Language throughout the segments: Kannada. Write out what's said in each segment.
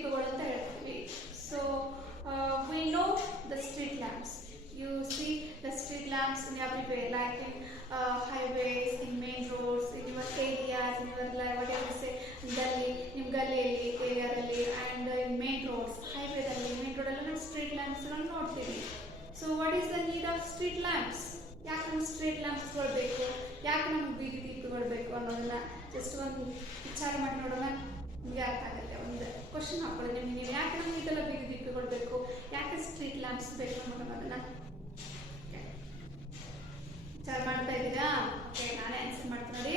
ದೀಪಗಳು ಅಂತ ಹೇಳ್ತೀವಿ. So we know the street lamps. You see the street lamps in everywhere, like in highways, in main roads, in your areas, in your whatever you say, gully, in gully area dalli, and in main roads, highway dalli, main road alli street lamps ಅನ್ನು ನೋಡ್ತೀವಿ. So what is the need of street lamps? ಯಾಕೆ ನಮ್ಗೆ ಸ್ಟ್ರೀಟ್ ಲ್ಯಾಂಪ್ಸ್ಗಳು ಬೇಕು, ಯಾಕೆ ನಮ್ಗೆ ಬೀದಿ ದೀಪಗಳು ಬೇಕು ಅನ್ನೋದನ್ನ ಜಸ್ಟ್ ಒಂದು ವಿಚಾರ ಮಾಡಿ ನೋಡೋಣ. ನಿಮಗೆ ಅರ್ಥ ಆಗುತ್ತೆ. ಒಂದು ಕ್ವಶನ್ ಹಾಕೊಳ್ಳಿ ನಿಮಗೆ, ನೀವು ಯಾಕೆ ನಮ್ಗೆ ಇದೆಲ್ಲ ಬೀದಿ ದೀಪಗಳು ಬೇಕು, ಯಾಕೆ ಸ್ಟ್ರೀಟ್ ಲ್ಯಾಂಪ್ಸ್ ಬೇಕು ಅನ್ನೋದನ್ನ ವಿಚಾರ ಮಾಡ್ತಾ ಇದ್ದೀರಾ? ಓಕೆ, ನಾನೇ ಆನ್ಸರ್ ಮಾಡ್ತೀನಿ ನೋಡಿ.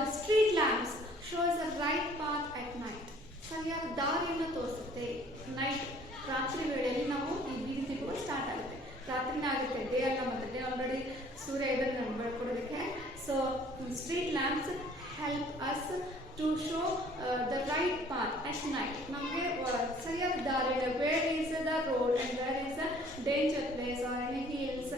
The street lamps shows the right path at night. ಸರಿಯಾದ ದಾರಿಯನ್ನು ತೋರಿಸುತ್ತೆ. ನೈಟ್ ರಾತ್ರಿ ವೇಳೆಯಲ್ಲಿ ನಾವು ಈ ಬೀದಿ ದೀಪಗಳು ಸ್ಟಾರ್ಟ್ ಆಗುತ್ತೆ. ರಾತ್ರಿನೇ ಆಗುತ್ತೆ, ಡೇ ಅಲ್ಲ, ಮತ್ತೆ ಡೇ ಆಲ್ರೆಡಿ ಸೂರ್ಯ ಇದನ್ನು ನಮ್ಗೆ ಬೆಳ್ಕೊಡೋದಕ್ಕೆ. So street lamps help us to show the right path at night. ನಮಗೆ ಸರಿಯಾದ ದಾರಿ, where is the road and where is the danger place or any hills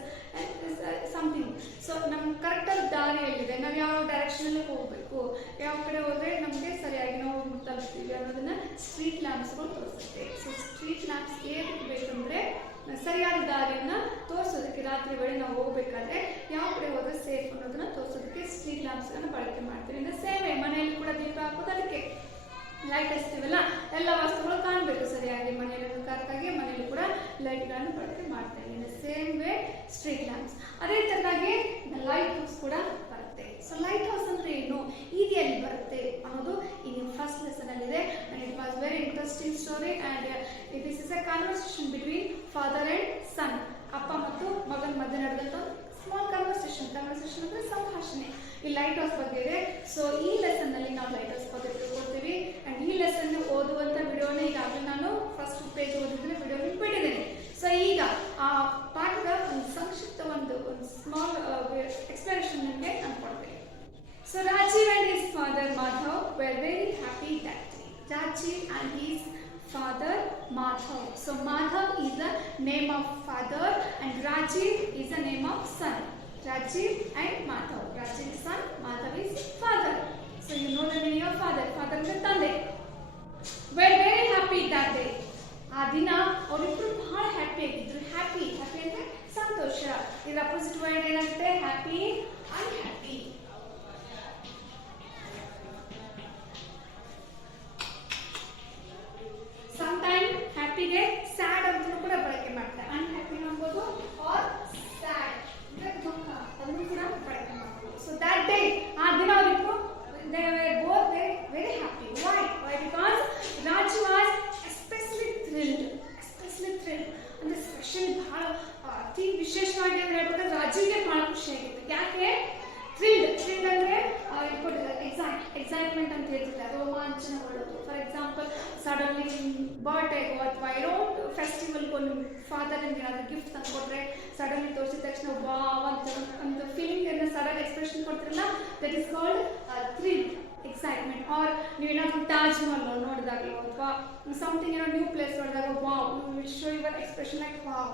something. So ನಮ್ಗೆ ಕರೆಕ್ಟಾದ ದಾರಿ ಎಲ್ಲಿದೆ, ನಾವು ಯಾವ ಡೈರೆಕ್ಷನಲ್ಲಿ ಹೋಗಬೇಕು, ಯಾವ ಕಡೆ ಹೋದರೆ ನಮಗೆ ಸರಿಯಾಗಿ ನಾವು ತಲುಪ್ತೀವಿ ಅನ್ನೋದನ್ನ ಸ್ಟ್ರೀಟ್ ಲ್ಯಾಂಪ್ಸ್ಗಳು ತೋರಿಸುತ್ತೆ. ಸೊ ಸ್ಟ್ರೀಟ್ ಲ್ಯಾಂಪ್ಸ್ ಏನಕ್ಕೆ ಬೇಕಂದರೆ ಸರಿಯಾದ ದಾರಿಯನ್ನು ತೋರಿಸೋದಕ್ಕೆ, ರಾತ್ರಿ ವೇಳೆ ನಾವು ಹೋಗ್ಬೇಕಾದ್ರೆ ಯಾವ ಕಡೆ ಹೋದ್ರೆ ಸೇಫ್ ಅನ್ನೋದನ್ನ ತೋರಿಸೋದಕ್ಕೆ ಸ್ಟ್ರೀಟ್ ಲ್ಯಾಂಪ್ಸ್ಗಳನ್ನು ಬಳಕೆ ಮಾಡ್ತೀವಿ. ಇನ್ನು ಸೇವೆ ಮನೆಯಲ್ಲಿ ಕೂಡ ದೀಪ ಹಾಕೋದು ಅದಕ್ಕೆ. ಲೈಟ್ ಹಚ್ತೀವಲ್ಲ, ಎಲ್ಲ ವಸ್ತುಗಳು ಕಾಣಬೇಕು ಸರಿಯಾಗಿ, ಮನೆಯಲ್ಲಿ ಕರೆಕ್ಟಾಗಿ ಮನೆಯಲ್ಲಿ ಕೂಡ ಲೈಟ್ಗಳನ್ನು ಬಳಕೆ ಮಾಡ್ತೇವೆ. ಇನ್ನು ಸೇಮ್ ವೇ ಸ್ಟ್ರೀಟ್ ಲ್ಯಾಂಪ್ಸ್. ಅದೇ ಥರದಾಗಿ ಲೈಟ್ ಹೌಸ್ ಕೂಡ ಬರುತ್ತೆ. ಸೊ ಲೈಟ್ ಹೌಸ್ ಅಂದ್ರೆ ಏನು, ಇದು ಎಲ್ಲಿ ಬರುತ್ತೆ ಅನ್ನೋದು ಈ ಫಸ್ಟ್ ಲೆಸನ್ ಅಲ್ಲಿದೆ. And it was very interesting story. And this is a conversation between father and son. ಅಪ್ಪ ಮತ್ತು ಮಗನ ಮಧ್ಯೆ ನಡೆದಂತ ಸ್ಮಾಲ್ ಕಾನ್ವರ್ಸೇಷನ್ ಅಂದ್ರೆ ಸಂಭಾಷಣೆ ಈ ಲೈಟ್ ಹೌಸ್ ಬಗ್ಗೆ ಇದೆ. ಸೊ ಈ ಲೆಸನ್ ನಲ್ಲಿ ನಾವು ಲೈಟ್ ಹೌಸ್ ಬಗ್ಗೆ ತಿಳ್ಕೊಳ್ತೀವಿ. ಅಂಡ್ ಈ ಲೆಸನ್ ಓದುವಂತ ವಿಡಿಯೋನ ಈಗಾಗಲೇ ನಾನು ಫಸ್ಟ್ ಪೇಜ್ ಓದಿದ್ರೆ ವಿಡಿಯೋ ಬಿಟ್ಟಿದ್ದೇನೆ. ಸೊ ಈಗ ಆ ಪಾಠದ ಒಂದು ಸಂಕ್ಷಿಪ್ತ ಒಂದು ಸ್ಮಾಲ್ ಎಕ್ಸ್ಪ್ಲನೇಷನ್ ನಿಮಗೆ ನಾನು ಕೊಡ್ತೇನೆ. So Rajiv and his father Madhav were very happy that day. Rajiv and his father Madhav. So Madhav is the name of father and Rajiv is the name of son. Rajiv and Madhav. Rajiv is son, Madhav is father. So you know the meaning of father. Father is ತಂದೆ. Were very happy that day. ಆ ದಿನ ಅವರಿಬ್ಬರು ಬಹಳ ಹ್ಯಾಪಿ ಆಗಿದ್ರು. ಹ್ಯಾಪಿ ಅಂದ್ರೆ ಸಂತೋಷ. ಇದರ ಅಪೋಸಿಟ್ ವರ್ಡ್ ಏನಾಗುತ್ತೆ? Happy, unhappy. ಸಮಟೈಮ್ ಹ್ಯಾಪಿಗೆ ಸ್ಯಾಡ್ ಅಂತಲೂ ಕೂಡ ಬಳಕೆ ಮಾಡ್ತಾರೆ. ಅನ್ಹ್ಯಾಪಿ ಅನ್ಬೋದು ಆರ್ ಸ್ಯಾಡ್ ಅಂದ್ರೆ ದುಃಖ, ಅದನ್ನು ಕೂಡ ಬಳಕೆ ಮಾಡ್ಬೋದು. ಸೊ ದಟ್ ಡೇ, ಆ ದಿನ ಅವರಿಬ್ಬರು they were both very happy. Why? Because Raju was especially thrilled. ಅಂದ್ರೆ ಸ್ಪೆಷಲಿ ಬಹಳ ಅತಿ ವಿಶೇಷವಾಗಿ ಅಂತ ಹೇಳ್ಬೇಕಾದ್ರೆ ರಾಜುಗೆ ಬಹಳ ಖುಷಿಯಾಗಿತ್ತು. ಯಾಕೆ? ಥ್ರಿಲ್ಡ್ ಅಂದ್ರೆ ಎಕ್ಸೈಟ್ಮೆಂಟ್ ಅಂತ ಹೇಳ್ತಿದ್ದಾರೆ, ರೋಮಾಂಚನಗೊಳ್ಳೋದು. ಫಾರ್ ಎಕ್ಸಾಂಪಲ್ ಸಡನ್ಲಿ ಬರ್ಡೇಗೋ ಅಥವಾ ಏನೋ ಫೆಸ್ಟಿವಲ್ಗೋ ನಿಮ್ಮ ಫಾದರ್ ಏನಾದ್ರು ಗಿಫ್ಟ್ ತಂದ್ಕೊಟ್ರೆ ಸಡನ್ಲಿ ತೋರಿಸಿದ ತಕ್ಷಣ ವಾವ್ ಅಂತ ಒಂದು ಫೀಲಿಂಗ್ ಅನ್ನ ಸಡನ್ ಎಕ್ಸ್ಪ್ರೆಷನ್ ಕೊಡ್ತಿರಲ್ಲ, that is called thrill, excitement. Or ನೀವೇನಾದ್ರೂ ತಾಜ್ ಮಹಲ್ ನೋಡಿದಾಗಲೋ ಅಥವಾ ಸಮಥಿಂಗ್ ಏನೋ ನ್ಯೂ ಪ್ಲೇಸ್ ನೋಡಿದಾಗ wow, you will show your expression like wow,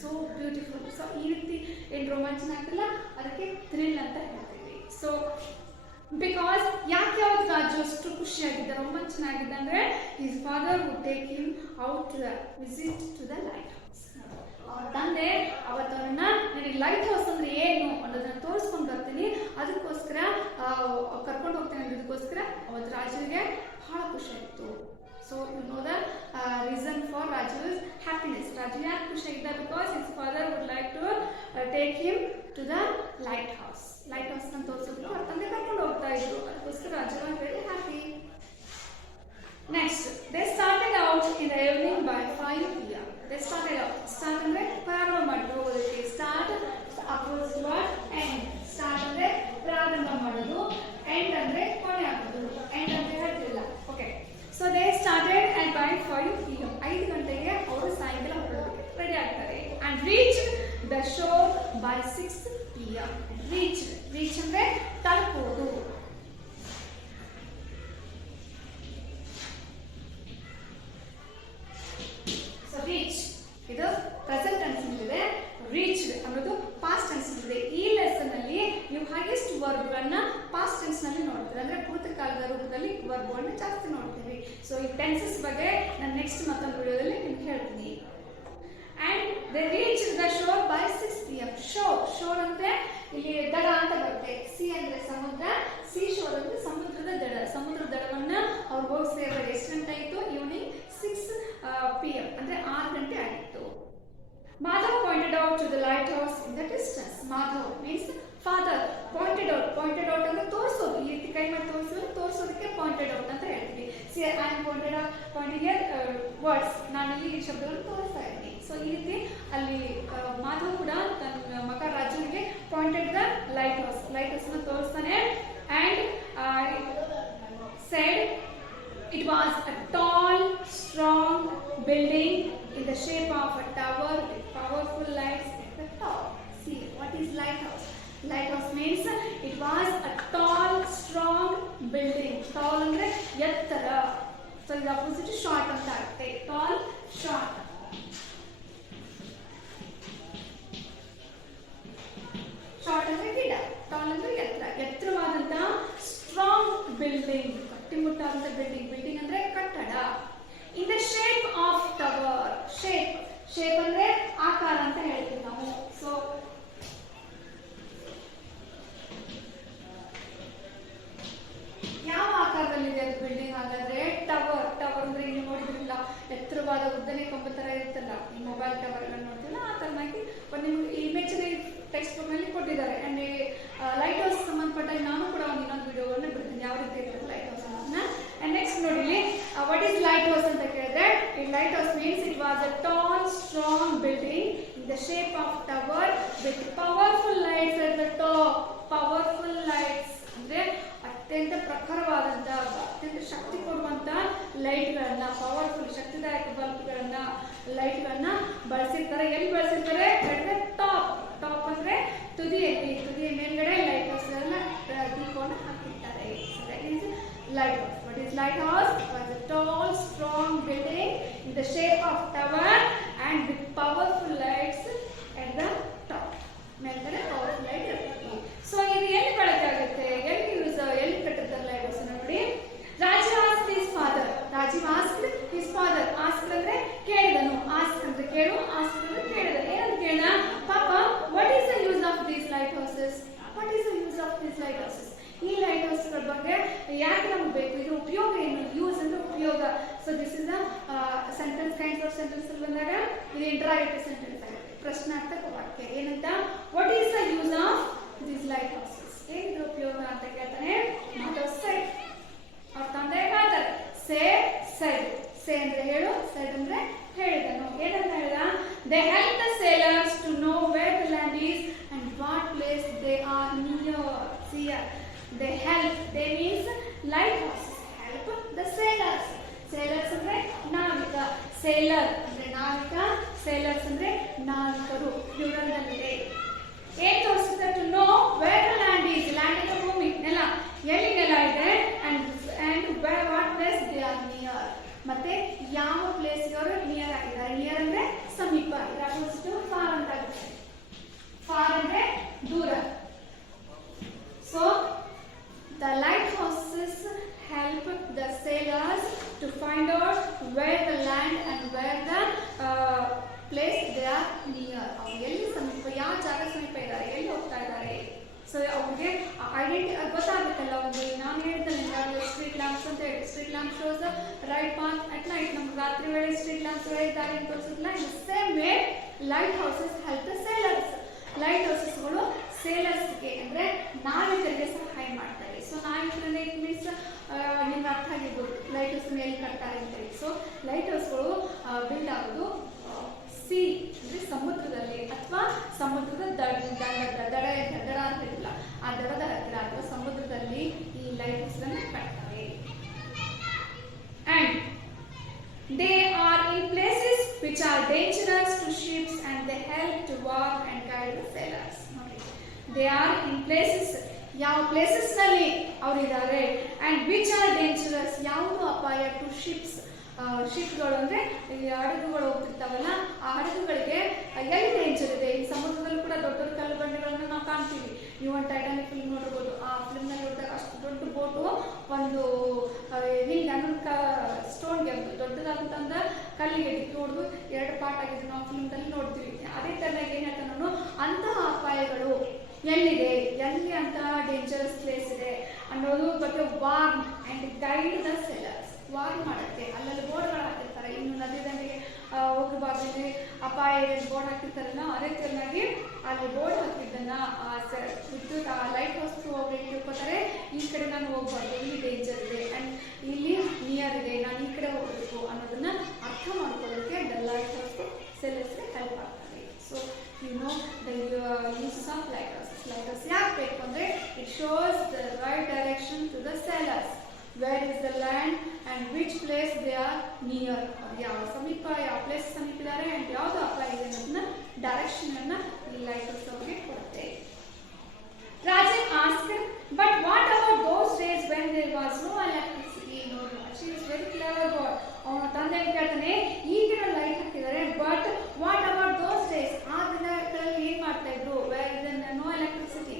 so beautiful. So ಈ ರೀತಿ ಏನು ರೋಮಾಂಚನ ಆಗ್ತಿಲ್ಲ, ಅದಕ್ಕೆ ಥ್ರಿಲ್ ಅಂತ ಹೇಳ್ತೀವಿ. ಸೊ ಬಿಕಾಸ್ ಯಾಕೆ ಅವತ್ತು ರಾಜು ಅಷ್ಟು ಖುಷಿಯಾಗಿದ್ದ, ರೋಮಾಂಚನ ಆಗಿದ್ದ ಅಂದ್ರೆ his father would take him out visit to the light house. ಅವ್ರ ತಂದೆ ಅವತ್ತವನ್ನ ನನಗೆ ಲೈಟ್ ಹೌಸ್ ಅಂದ್ರೆ ಏನು ಅನ್ನೋದನ್ನ ತೋರಿಸ್ಕೊಂಡು ಬರ್ತೀನಿ, ಅದಕ್ಕೋಸ್ಕರ ಕರ್ಕೊಂಡು ಹೋಗ್ತೇನೆ ಅನ್ನೋದಕ್ಕೋಸ್ಕರ ಅವತ್ತು ರಾಜುವಿಗೆ ಬಹಳ ಖುಷಿಯಾಗಿತ್ತು. So you know the reason for Raju's happiness. Raju ಯಾಕೆ ಖುಷಿಯಾಗಿದ್ದ? Because his father would like to take him to the light house. Light house ಅಂತ ತೋರಿಸಿದ್ರು, ಅವ್ರ ತಂದೆ ಕರ್ಕೊಂಡು ಹೋಗ್ತಾ ಇದ್ರು, ಅದಕ್ಕೋಸ್ಕರ Raju was very happy. Next, they started out in the evening by 5 PM. They started out. Start ಅಂದ್ರೆ ಪ್ರಾರಂಭ ಮಾಡಿದ್ರು ಹೋಗೋದಕ್ಕೆ. Start opposite word end. Start ಅಂದ್ರೆ ಪ್ರಾರಂಭ ಮಾಡೋದು, ಎಂಡ್ ಅಂದ್ರೆ ಕೊನೆ ಆಗೋದು. ಎಂಡ್ ಅಂದ್ರೆ ಹೇಳ್ತಿಲ್ಲ. Okay, so they started at by 5 PM. 5 ಗಂಟೆಗೆ ಅವರು ಸಾಯಂಕಾಲ ಹೊರಡೋದಕ್ಕೆ ರೆಡಿ ಆಗ್ತಾರೆ. And reach the shore by 6 PM. Reach ಅಂದ್ರೆ ತಲುಪುವುದು. ಸೊ ರೀಚ್ ಇದು ಪ್ರೆಸೆಂಟ್ ಟೆನ್ಸ್ ಇದೆ, ರೀಚ್ ಅನ್ನೋದು ಪಾಸ್ಟ್ ಟೆನ್ಸ್ ಇದೆ. ಈ ಲೆಸನ್ ಅಲ್ಲಿ ನೀವು ಹೈಯೆಸ್ಟ್ ವರ್ಬ್ಗಳನ್ನ ಪಾಸ್ಟ್ ಟೆನ್ಸ್ ನಲ್ಲಿ ನೋಡ್ತೀರಾ, ಅಂದ್ರೆ ಭೂತಕಾಲದ ರೂಪದಲ್ಲಿ ವರ್ಬ್ಗಳನ್ನ ಜಾಸ್ತಿ ನೋಡ್ತೀವಿ. ಸೊ ಈ ಟೆನ್ಸಸ್ ಬಗ್ಗೆ ನಾನು ನೆಕ್ಸ್ಟ್ ಮತ್ತೊಂದು ವಿಡಿಯೋದಲ್ಲಿ ನಿಮ್ಗೆ ಹೇಳ್ತೀನಿ. And they reached the shore by 6 p.m. Sure ಅಂದ್ರೆ ಇಲ್ಲಿ ದಡ ಅಂತ ಬರುತ್ತೆ. ಸಿ ಅಂದ್ರೆ ಸಮುದ್ರ, ಸಿ ಶೋರ್ ಅಂದ್ರೆ ಸಮುದ್ರದ ದಡ. ಸಮುದ್ರದ ದಡವನ್ನ ಅವ್ರು ಹೋಗಿ ಸೇರಿದಾಗ ಎಷ್ಟು ಗಂಟೆ ಆಯಿತು? Evening 6 p.m. ಅಂದ್ರೆ 6 ಗಂಟೆ ಆಗಿತ್ತು. Madhav pointed out to the lighthouse in the distance. Madhav means father. Pointed out ಅಂದ್ರೆ ತೋರಿಸೋದು. ಈ ರೀತಿ ಕೈ ಮಾಡಿ ತೋರಿಸೋದಕ್ಕೆ pointed out ಅಂತ ಹೇಳ್ತೀವಿ. See, I am pointing here words. ನಾನು ಇಲ್ಲಿ ಶಬ್ದಗಳನ್ನು ತೋರಿಸ್ತಾ ಇದ್ದೀನಿ. ಸೊ ಈ ರೀತಿ ಅಲ್ಲಿ ಮಾಧವ್ ಕೂಡ ತನ್ನ ಮಗ ರಾಜುವಿಗೆ ಪಾಯಿಂಟೆಡ್ ದ ಲೈಟ್ ಹೌಸ್ ನ ತೋರಿಸ್ತಾನೆ. And said it was a tall, strong building in the shape of a tower with powerful lights at the top. See, what is lighthouse? Lighthouse means it was a tall, strong building. Tall ಅಂದ್ರೆ ಎತ್ತರ. So the opposite short ಅಂತ ಆಗುತ್ತೆ. Tall, short. ಶಾರ್ಟ್ ಅಂದ್ರೆ ಗಿಡ, ಟಾಲ್ ಅಂದ್ರೆ ಎತ್ತರವಾದಂತ ಸ್ಟ್ರಾಂಗ್ ಬಿಲ್ಡಿಂಗ್, ಗಟ್ಟಿಮುಟ್ಟಾದಂತ ಬಿಲ್ಡಿಂಗ್ ಅಂದ್ರೆ ಕಟ್ಟಡ. In the shape of tower. Shape ಅಂದ್ರೆ ಆಕಾರ ಅಂತ ಹೇಳ್ತೀವಿ ನಾವು. ಸೊ ಯಾವ ಆಕಾರದಲ್ಲಿದೆ ಅದು ಬಿಲ್ಡಿಂಗ್ ಹಾಗಾದ್ರೆ? ಟವರ್ ಅಂದ್ರೆ ಇಲ್ಲಿ ನೋಡಿದ್ರಿಲ್ಲ, ಎತ್ತರವಾದ ಉದ್ದನೆ ಕಂಬ ತರ ಇರುತ್ತಲ್ಲ, ಈ ಮೊಬೈಲ್ ಟವರ್ ಎಲ್ಲ ನೋಡ್ತೀವಲ್ಲ ಆ ತರನಾಗಿ ಒಂದು ನಿಮ್ಗೆ ಇಮೇಜ್ ಟೆಕ್ಸ್ಟ್ ಬುಕ್ ನಲ್ಲಿ ಕೊಟ್ಟಿದ್ದಾರೆ. ಅಂಡ್ ಲೈಟ್ ಹೌಸ್ ಸಂಬಂಧಪಟ್ಟ ನಾನು ಕೂಡ ಒಂದು ಇನ್ನೊಂದು ವಿಡಿಯೋವನ್ನು ಬಿಡ್ತೀನಿ ಯಾವ ರೀತಿ ಇರುತ್ತೆ ಲೈಟ್ ಹೌಸ್ ಅನ್ನೋದನ್ನ. ಅಂಡ್ ನೆಕ್ಸ್ಟ್ ನೋಡಿ, ವಾಟ್ ಈಸ್ ಲೈಟ್ ಹೌಸ್ ಅಂತ ಕೇಳಿದ್ರೆ, light house means it was a tall strong building in the shape of tower with powerful lights at the top. Powerful lights ಅಂದ್ರೆ ಅತ್ಯಂತ ಪ್ರಖರವಾದಂತ, ಅತ್ಯಂತ ಶಕ್ತಿ ಕೊಡುವಂತ ಲೈಟ್ಗಳನ್ನ, ಪವರ್ಫುಲ್ ಶಕ್ತಿದಾಯಕ ಬಲ್ಬ್ಗಳನ್ನ, ಲೈಟ್ಗಳನ್ನ ಬಳಸಿರ್ತಾರೆ. ಎಲ್ಲಿ ಬಳಸಿರ್ತಾರೆ? At the top. ಟಾಪ್ ಅಂದ್ರೆ ತುದಿಯ ಮೇಲ್ಗಡೆ ಲೈಟ್ ಹೌಸ್ ದೀಪವನ್ನು ಹಾಕಿರ್ತಾರೆ. Light house. What is lighthouse? It was a tall, strong building in the shape of tower and with powerful lights at the top. ಮೇಲ್ಗಡೆ ಪವರ್ಫುಲ್ ಲೈಟ್ ಇರುತ್ತೆ. ಸೊ ಇದು ಎಲ್ಲಿ ಬಳಕೆ ಆಗುತ್ತೆ, ಎಲ್ಲಿ ಕಟ್ಟಿರ್ತಾರೆ ಲೈಟ್ ಹೌಸ್ ನೋಡಿ. Rajiv asked his father. Rajiv asked his father. ask ಅಂದ್ರೆ ಕೇಳಿದನು, ask ಅಂದ್ರೆ ಕೇಳು, ask ಅಂದ್ರೆ ಕೇಳಿದ. ಏನಂತ ಕೇಳ? ಪಾಪ, what is the use of these lighthouses? What is the use of these lighthouses? ಈ ಲೈಟ್ ಹೌಸ್ಗಳ ಬಗ್ಗೆ ಯಾಕೆ ನಮ್ಗೆ ಬೇಕು? ಇದು ಉಪಯೋಗ ಏನು? ಯೂಸ್ ಅಂದ್ರೆ ಉಪಯೋಗ. So this is sentence, kinds of sentence ಬಂದಾಗ ಇದು ಇಂಟರಾಗೇಟಿವ್ ಸೆಂಟೆನ್ಸ್ ಆಗುತ್ತೆ, ಪ್ರಶ್ನಾರ್ಥಕ ವಾಕ್ಯ. ಏನಂತ? What is the use of these light houses? ಏನಿದೆ ಉಪಯೋಗ ಅಂತ ಕೇಳ್ತಾನೆ. ಮಾಧವ್ ಸೆಡ್. ಅವ್ರ ತಂದೆ ಹೇಳ್ತಾರೆ ಸೆ ಅಂದ್ರೆ ಹೇಳು, ಸೆಡ್ ಅಂದ್ರೆ ಹೇಳಿದನು. ಏನಂತ ಹೇಳಿದ? they help the sailors to know where the land is and what place they are near. See, they help. They means lighthouses help the sailors. Sailors ಅಂದ್ರೆ ನಾವಿಕ. sailor ಅಂದ್ರೆ ನಾವಿಕ, sailors ಅಂದ್ರೆ ನಾವಿಕರು. ಪ್ಲೂರಲ್ ನಲ್ಲಿದೆ. ಏನ್ ತೋರಿಸುತ್ತೆ? to know where the land is. land ಅಂದ್ರೆ ಭೂಮಿ, ನೆಲ. ಎಲ್ಲಿ ನೆಲ ಇದೆ and where what place they are near. ಮತ್ತೆ ಯಾವ ಪ್ಲೇಸ್ ಅವರು ನಿಯರ್ ಆಗಿದ್ದಾರೆ. ನಿಯರ್ ಅಂದ್ರೆ ಸಮೀಪ, ಫಾರ್ ಅಂತ ಆಗುತ್ತೆ. ಫಾರ್ ಅಂದ್ರೆ ದೂರ. So the lighthouses help the sailors to find out where the land and where the place they are near. ಅವರು ಎಲ್ಲಿ ಸಮೀಪ, ಯಾವ ಜಾಗ ಸಮೀಪ ಇದ್ದಾರೆ, ಎಲ್ಲಿ ಹೋಗ್ತಾ ಇದ್ದಾರೆ. ಸೊ ಅವ್ರಿಗೆ ಐಡೆಂಟಿ ಗೊತ್ತಾಗುತ್ತಲ್ಲ. ಒಂದು ನಾನು ಹೇಳಿದ್ದೆ ಸ್ಟ್ರೀಟ್ ಲ್ಯಾಂಪ್ಸ್ ಅಂತ ಹೇಳಿ, street lamp shows right path at night. ನಮ್ಗೆ ರಾತ್ರಿ ವೇಳೆ ಸ್ಟ್ರೀಟ್ ಲ್ಯಾಂಪ್ಸ್ ದಾರಿ ತೋರಿಸೋದಿಲ್ಲ. In same way light houses help the sailors. Light ಹೌಸಸ್ಗಳು ಸೇಲರ್ಸ್ಗೆ ಅಂದ್ರೆ ನಾವಿಕರಿಗೆ ಸಹಾಯ ಮಾಡ್ತಾರೆ. ಸೊ ನಾವಿಕರಲ್ಲಿ ಇಟ್ ಮೀನ್ಸ್ ನಿಮ್ಗೆ ಅರ್ಥ ಆಗಿರ್ಬೋದು ಲೈಟ್ ಹೌಸ್ ಮೇಲೆ ಕಟ್ತಾರೆ ಅಂತೇಳಿ. ಸೊ ಲೈಟ್ ಹೌಸ್ಗಳು ಬಿಲ್ಡ್ ಆಗೋದು ಸಿ ಅಂದ್ರೆ ಸಮುದ್ರದಲ್ಲಿ ಅಥವಾ ಸಮುದ್ರದ ದಡ ಅಂತ ಹೇಳಿಲ್ಲ, ಆ ದಡದ ಹತ್ತಿರ ಅಥವಾ ಸಮುದ್ರದಲ್ಲಿ ಈ ಲೈಟ್ ಹೌಸ್ ಅನ್ನು ಕಟ್ತಾರೆ. And they are in places which are dangerous to ships and they help to walk and guide the sailors. They are in places, ಯಾವ ಪ್ಲೇಸಸ್ ನಲ್ಲಿ ಅವರಿದ್ದಾರೆ, ಅಂಡ್ ವಿಚ್ ಆರ್ ಡೇಂಜರಸ್, ಯಾವುದು ಅಪಾಯ, ಟು ಶಿಪ್ಸ್. ಶಿಪ್ಗಳು ಅಂದ್ರೆ ಈ ಹಡಗುಗಳು ಹೋಗ್ತಿರ್ತಾವಲ್ಲ, ಆ ಹಡಗುಗಳಿಗೆ ಎಲ್ಲಿ ಡೇಂಜರ್ ಇದೆ. ಈ ಸಮುದ್ರದಲ್ಲೂ ಕೂಡ ದೊಡ್ಡ ದೊಡ್ಡ ಕಲ್ಲು ಬಂಡೆಗಳನ್ನು ನಾವು ಕಾಣ್ತೀವಿ. ನೀವು ಒಂದು ಟೈಟಾನಿಕ್ ಫಿಲ್ಮ್ ನೋಡ್ಬೋದು. ಆ ಫಿಲ್ಮ್ನಲ್ಲಿ ನೋಡಿದಾಗ ಅಷ್ಟು ದೊಡ್ಡ ಬೋಟು ಒಂದು ಹಿಂಗೆ ಅನ್ನೋದು ಬಗ್ಗೆ warn and guide the sailors. Warn ಮಾಡುತ್ತೆ, ಅಲ್ಲಲ್ಲಿ ಬೋರ್ಡ್ಗಳು ಹಾಕಿರ್ತಾರೆ, ಇನ್ನು ನದಿ ದಂಡೆಗೆ ಹೋಗಬಾರ್ದು ಅಪಾಯ ಇದೆ ಬೋರ್ಡ್ ಹಾಕಿರ್ತಾರಲ್ಲ, ಅದೇ ತರನಾಗಿ ಅಲ್ಲಿ ಬೋರ್ಡ್ ಹಾಕಿದ್ದನ್ನ ವಿದ್ಯುತ್ ಲೈಟ್ ಹೌಸ್ ಹೋಗ್ಲಿಕ್ಕೆ ತಿಳ್ಕೊತಾರೆ, ಈ ಕಡೆ ನಾನು ಹೋಗ್ಬಾರ್ದು, ಇಲ್ಲಿ ಡೇಂಜರ್ ಇದೆ ಅಂಡ್ ಇಲ್ಲಿ ನಿಯರ್ ಇದೆ, ನಾನು ಈ ಕಡೆ ಹೋಗ್ಬೇಕು ಅನ್ನೋದನ್ನ ಅರ್ಥ ಮಾಡ್ಕೊಳ್ಳೋದಕ್ಕೆ ದ ಲೈಟ್ ಹೌಸ್ ಸೆಲರ್ಸ್ಗೆ ಹೆಲ್ಪ್ ಆಗ್ತದೆ. So you know the use of light house. Light house ಯಾಕೆ ಬೇಕು ಅಂದರೆ it shows the right direction to the sailors. Where is the land and which place they are near. ಯಾವ ಸಮೀಪ, ಯಾವ ಪ್ಲೇಸ್ ಸಮೀಪ ಇದ್ದಾರೆ ಅಂಡ್ ಯಾವುದು ಅಪಾಯ ಇದೆ ಅನ್ನೋದನ್ನ ಡೈರೆಕ್ಷನ್ ಅನ್ನ ಲೈಟ್ ಹೌಸ್ ಅವ್ರಿಗೆ ಕೊಡುತ್ತೆ. Rajiv asked, but what about those days when there was no electricity? No, she is very clever boy. ಅವನ ತಂದೆ ಕೇಳ್ತಾನೆ, ಈಗಿನ ಲೈಟ್ ಹಾಕಿದ್ದಾರೆ, but what about those days, ಆ ದಿನಗಳಲ್ಲಿ ಏನ್ ಮಾಡ್ತಾ ಇದ್ರು, ವೇರ್ ಇಸ್ ನೋ ಎಲೆಕ್ಟ್ರಿಸಿಟಿ,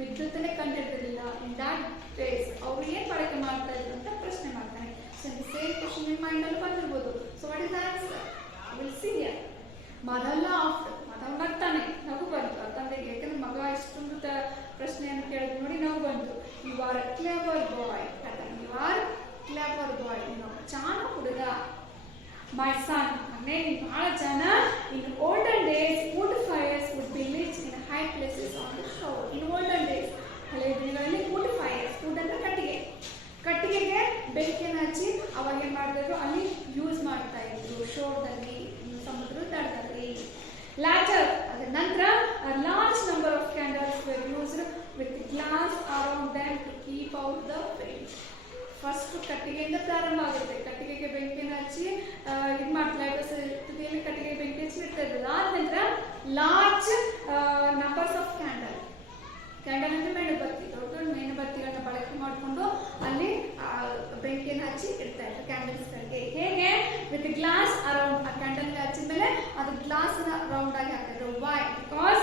ವಿದ್ಯುತ್ತನ್ನೇ ಕಂಡಿರ್ತಿರ್ಲಿಲ್ಲ, ಇನ್ ದಾಟ್ ಡೇಸ್ ಅವ್ರು ಏನ್ ಬಳಕೆ ಮಾಡ್ತಾ ಇದ್ರು ಅಂತ ಪ್ರಶ್ನೆ ಮಾಡ್ತಾನೆ. ಸೊ ಸೇಮ್ ಕ್ವಶನ್ ನಿಮ್ಮ ಮೈಂಡ್ ಅಲ್ಲಿ ಬಂದಿರ್ಬೋದು. So what is the answer? We'll see here. ಮದಲ್ಲ ಆಫ್ಟರ್ ಮದವ್ ನಗ್ತಾನೆ, ನಗು ಬಂತು ಆ ತಂದೆಗೆ, ಯಾಕಂದ್ರೆ ಮಗ ಇಷ್ಟೊಂದು ಪ್ರಶ್ನೆಯನ್ನು ಕೇಳಿದ್ರು ನೋಡಿ ನಗು ಬಂತು. You are a clever boy, you are clever boy, ನೀನು ಚಾಣ ಹುಡುಗ. ಮೈ ಸನ್, ಮಗನೇ ನೀನು ಬಹಳ ಜನ. In olden days wood fires would be lit in high places on the shore. In olden days, ಹಳೆಯ ದಿನಗಳಲ್ಲಿ ವುಡ್ ಫೈರ್ಸ್, ವುಡ್ ಅಂದ್ರೆ ಕಟ್ಟಿಗೆ, ಕಟ್ಟಿಗೆಗೆ ಬೆಂಕಿಯನ್ನು ಹಚ್ಚಿ ಅವಾಗ ಏನ್ ಮಾಡ್ತಿದ್ರು, ಅಲ್ಲಿ ಯೂಸ್ ಮಾಡ್ತಾ ಇದ್ರು ಶೋರ್ದಲ್ಲಿ, ಸಮುದ್ರ ದಡದಲ್ಲಿ. ಲ್ಯಾಟರ್, ಅದರ ನಂತರ large number of candles were used with glass around them to keep out the wind. First ಕಟ್ಟಿಗೆಯಿಂದ ಪ್ರಾರಂಭ ಆಗುತ್ತೆ, ಕಟ್ಟಿಗೆಗೆ ಬೆಂಕಿಯನ್ನು ಹಚ್ಚಿ ಇದು ಮಾಡ್ತಾರೆ, ತುದಿಯಲ್ಲಿ ಕಟ್ಟಿಗೆ ಬೆಂಕಿ ಹಚ್ಚಿ ಇಡ್ತಾ ಇದ್ರು. ಆದ ನಂತರ large numbers of candle, candle ಅಂದ್ರೆ ಮೇಣಬತ್ತಿ, ದೊಡ್ಡ ದೊಡ್ಡ ಮೇಣಬತ್ತಿಗಳನ್ನ ಬಳಕೆ ಮಾಡಿಕೊಂಡು ಅಲ್ಲಿ ಬೆಂಕಿಯನ್ನು ಹಚ್ಚಿ ಇಡ್ತಾ ಇದ್ರು ಕ್ಯಾಂಡಲ್ಸ್ಗಳಿಗೆ. ಹೇಗೆ? ವಿತ್ ಗ್ಲಾಸ್ ಅರೌಂಡ್, ಆ ಕ್ಯಾಂಡಲ್ ಹಚ್ಚಿದ ಮೇಲೆ ಅದು ಗ್ಲಾಸ್ ರೌಂಡ್ ಆಗಿ ಹಾಕಿದ್ರು. Why? Because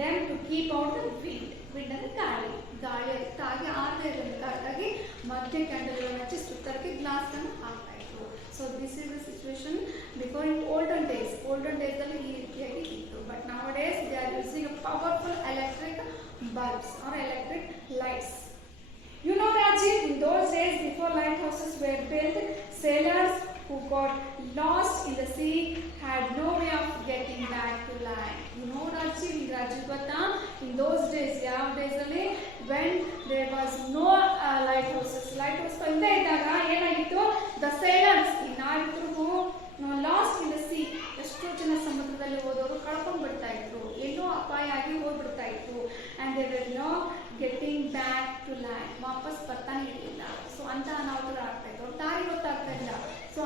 them to keep out the wind. Wind ಅಂದ್ರೆ ಗಾಳಿ, ಗಾಳಿ ತಾಗಿ ಆರದೇ ಇರಲಿಕ್ಕಾಗಿ ಮಧ್ಯ ಕ್ಯಾಂಡಲ್ಗಳನ್ನು ಹಚ್ಚಿ ಸುತ್ತಕ್ಕೆ ಗ್ಲಾಸ್ ಅನ್ನು ಹಾಕ್ತಾ ಇದ್ರು. So this is the situation before in olden days. Olden days ಅಲ್ಲಿ ಈ ರೀತಿಯಾಗಿ ಇತ್ತು. But now days they are using a powerful electric bulbs or electric lights. You know Rajiv, in those days before lighthouses were built, sailors who got lost in the sea had no way of getting back to land. You know Rajiv, ಗೊತ್ತಾ, in those days, ಯಾವ days ಅಲ್ಲಿ when there was no lighthouses, lighthouse ಇಲ್ಲದೆ ಇದ್ದಾಗ ಏನಾಗಿತ್ತು, the sailors, ಈ ನಾವಿಕರು ಲಾಸ್ಟ್ ಇನ್ ದ ಸಿ, ಎಷ್ಟೋ ಜನ ಸಮುದ್ರದಲ್ಲಿ ಹೋದವರು ಕಳ್ಕೊಂಡು ಬಿಡ್ತಾ ಇದ್ರು, ಏನೋ ಅಪಾಯ ಆಗಿ ಹೋಗ್ಬಿಡ್ತಾ ಇತ್ತು. And they were not getting back to land, ವಾಪಸ್ ಬರ್ತಾನೆ ಇರಲಿಲ್ಲ. ಸೊ ಅಂತ ಅನಾಹುತಗಳು ಆಗ್ತಾ ಇತ್ತು, ಅವ್ರ ದಾರಿ ಗೊತ್ತಾಗ್ತಾ ಇಲ್ಲ. ಸೊ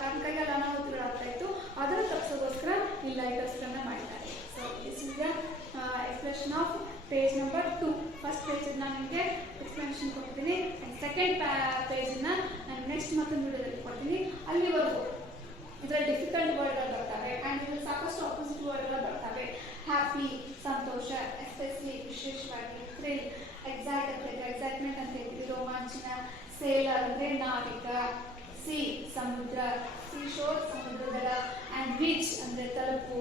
ಕೈಯಲ್ಲಿ ಅನಾಹುತಗಳು ಆಗ್ತಾ ಇತ್ತು. ಅದನ್ನು ತಪ್ಪಿಸೋಗೋಸ್ಕರ ಈ ಲೈಟರ್ಸ್ಗಳನ್ನ ಮಾಡಿದ್ದಾರೆ. So this is the expression of page number 2. First page ನಾನು ನಿಮಗೆ ಎಕ್ಸ್ಪ್ಲನೇಷನ್ ಕೊಡ್ತೀನಿ, ಸೆಕೆಂಡ್ ಪೇಜನ್ನ ನಾನು ನೆಕ್ಸ್ಟ್ ಮತ್ತೊಂದು ವಿಡಿಯೋದಲ್ಲಿ ಕೊಡ್ತೀನಿ. ಅಲ್ಲಿವರೆಗೂ ಇದರಲ್ಲಿ ಡಿಫಿಕಲ್ಟ್ ವರ್ಡ್ಗಳು ಬರ್ತವೆ ಆ್ಯಂಡ್ ಇದರಲ್ಲಿ ಸಾಕಷ್ಟು ಆಪೋಸಿಟ್ ವರ್ಡ್ಗಳು ಬರ್ತವೆ. ಹ್ಯಾಪಿ, ಸಂತೋಷ, ಎಸ್ಪೆಷಲಿ ವಿಶೇಷವಾಗಿ, ಥ್ರಿಲ್, ಎಕ್ಸೈಟ್ ಅಂತ ಹೇಳಿದ್ರೆ ಎಕ್ಸೈಟ್ಮೆಂಟ್ ಅಂತ ಹೇಳ್ತೀವಿ, ರೋಮಾಂಚನ, ಸೇಲರ್ ಅಂದರೆ ನಾವಿಕ, ಸಿ ಸಮುದ್ರ, ಸಿ ಶೋರ್ ಸಮುದ್ರದಡ, ಆ್ಯಂಡ್ ರೀಚ್ ಅಂದರೆ ತಲುಪು,